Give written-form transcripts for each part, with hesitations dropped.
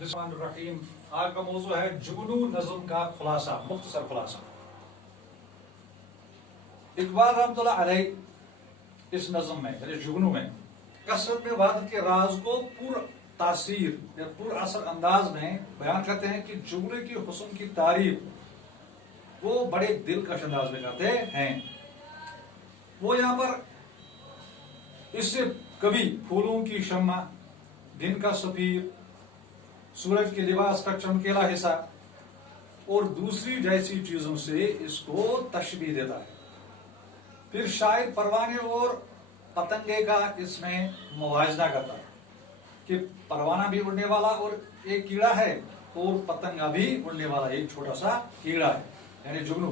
रहीम। आज का मौजू है जुगनू नज़्म का खुलासा, मुख्तसर खुलासा। इकबाल रहमतुल्लाह अलैह इस नज़्म में यानी जुगनू में कसरत में वादत के राज को पुर तासीर या पुर असर अंदाज में बयान करते हैं कि जुगनू की हुस्न की तारीफ वो बड़े दिलकश अंदाज में करते हैं। वो यहाँ पर इससे कभी फूलों की शम्मा, दिन का सफीर, सूरज के लिबास का चमकीला हिस्सा और दूसरी जैसी चीजों से इसको तशबीह देता है। फिर शायर परवाने और पतंगे का इसमें मुवाजना करता है कि परवाना भी उड़ने वाला और एक कीड़ा है और पतंगा भी उड़ने वाला एक छोटा सा कीड़ा है, यानी जुगनू।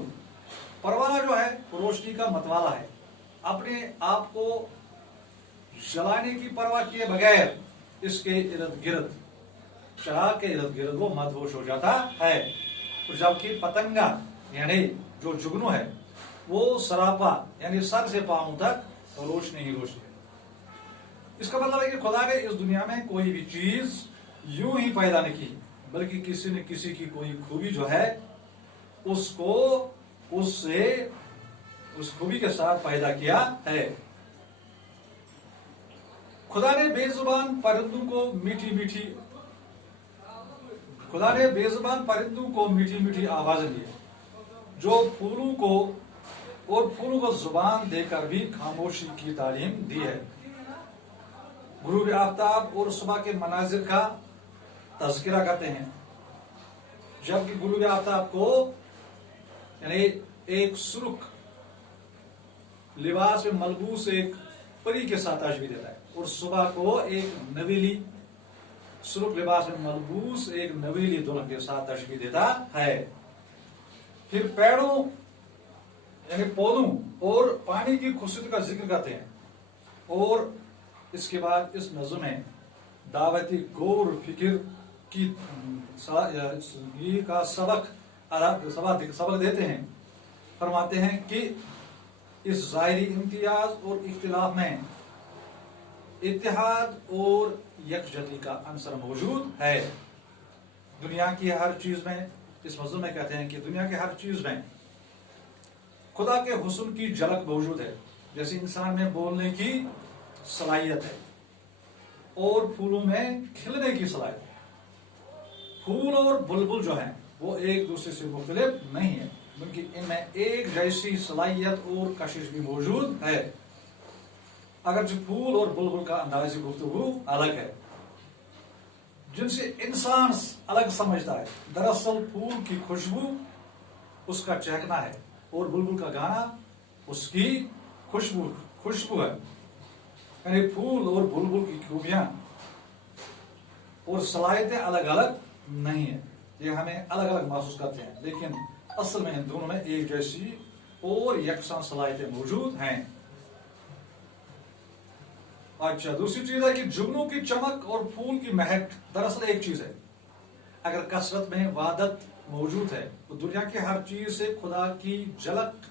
परवाना जो है रोशनी का मतवाला है, अपने आप को जलाने की परवाह किए बगैर इसके इर्द गिर्द चाह के इर्द गिर्द वो मदहोश हो जाता है। और जबकि पतंगा यानी जो जुगनू है वो सरापा यानी सर से पांव तक रोशनी ही रोशनी। इसका मतलब है कि खुदा ने इस दुनिया में कोई भी चीज यूं ही पैदा नहीं की, बल्कि किसी न किसी की कोई खूबी जो है उसको उससे उस खूबी के साथ पैदा किया है। खुदा ने बेजुबान परिंदों को मीठी मीठी आवाजें दी, जो फूलों को जुबान देकर भी खामोशी की तालीम दी है। गुरूब आफ्ताब और सुबह के मनाजिर का तज़किरा करते हैं, जबकि गुरूब आफ्ताब को यानी एक सुर्ख लिबास में मलबूस एक परी के साथ तशबीह देता है, और सुबह को एक नवीली सुर्ख लिबास में मलबूस एक नवीली दुल्हन के साथ तशबीह देता है। फिर पेड़ों यानी पौधों और पानी की खूबसूरती का जिक्र करते हैं, और इसके बाद इस नज़्म में दावती गौर फिक्र की का सबक देते हैं। फरमाते हैं कि इस ज़ाहिरी इम्तियाज और इख्तिलाफ में इत्तेहाद और यकजहती का अंसर मौजूद है। दुनिया की हर चीज में, इस मज़्मून में कहते हैं कि दुनिया के हर चीज में खुदा के हुस्न की झलक मौजूद है। जैसे इंसान में बोलने की सलाहियत है और फूलों में खिलने की सलाहियत है। फूल और बुलबुल जो हैं वो एक दूसरे से मुख्तलिफ नहीं है, बल्कि इनमें एक जैसी सलाहियत और कशिश भी मौजूद है। अगर जो फूल और बुलबुल का अंदाज़ गुफ्तगू अलग है, जिनसे इंसान अलग समझता है। दरअसल फूल की खुशबू उसका चहकना है और बुलबुल का गाना उसकी खुशबू है। यानी फूल और बुलबुल की खूबियां और सलाहियतें अलग अलग नहीं है, ये हमें अलग अलग महसूस करते हैं, लेकिन असल में इन दोनों में एक जैसी और यकसान सलाहियतें मौजूद हैं। अच्छा, दूसरी चीज है कि जुगनू की चमक और फूल की महक दरअसल एक चीज है। अगर कसरत में वादत मौजूद है तो दुनिया की हर चीज से खुदा की झलक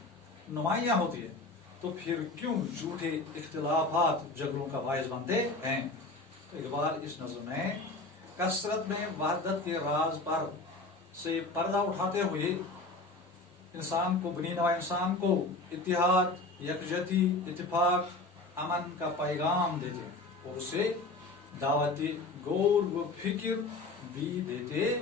नुमाइयां होती है, तो फिर क्यों झूठे इख्तिलाफात झगड़ों का बायस बनते हैं। इकबाल इस नज़्म में कसरत में वादत के राज पर से पर्दा उठाते हुए इंसान को इत्तिहाद, यकजहती, इत्तेफाक, अमन का पैगाम देते और उसे दावती गौर व फिक्र भी देते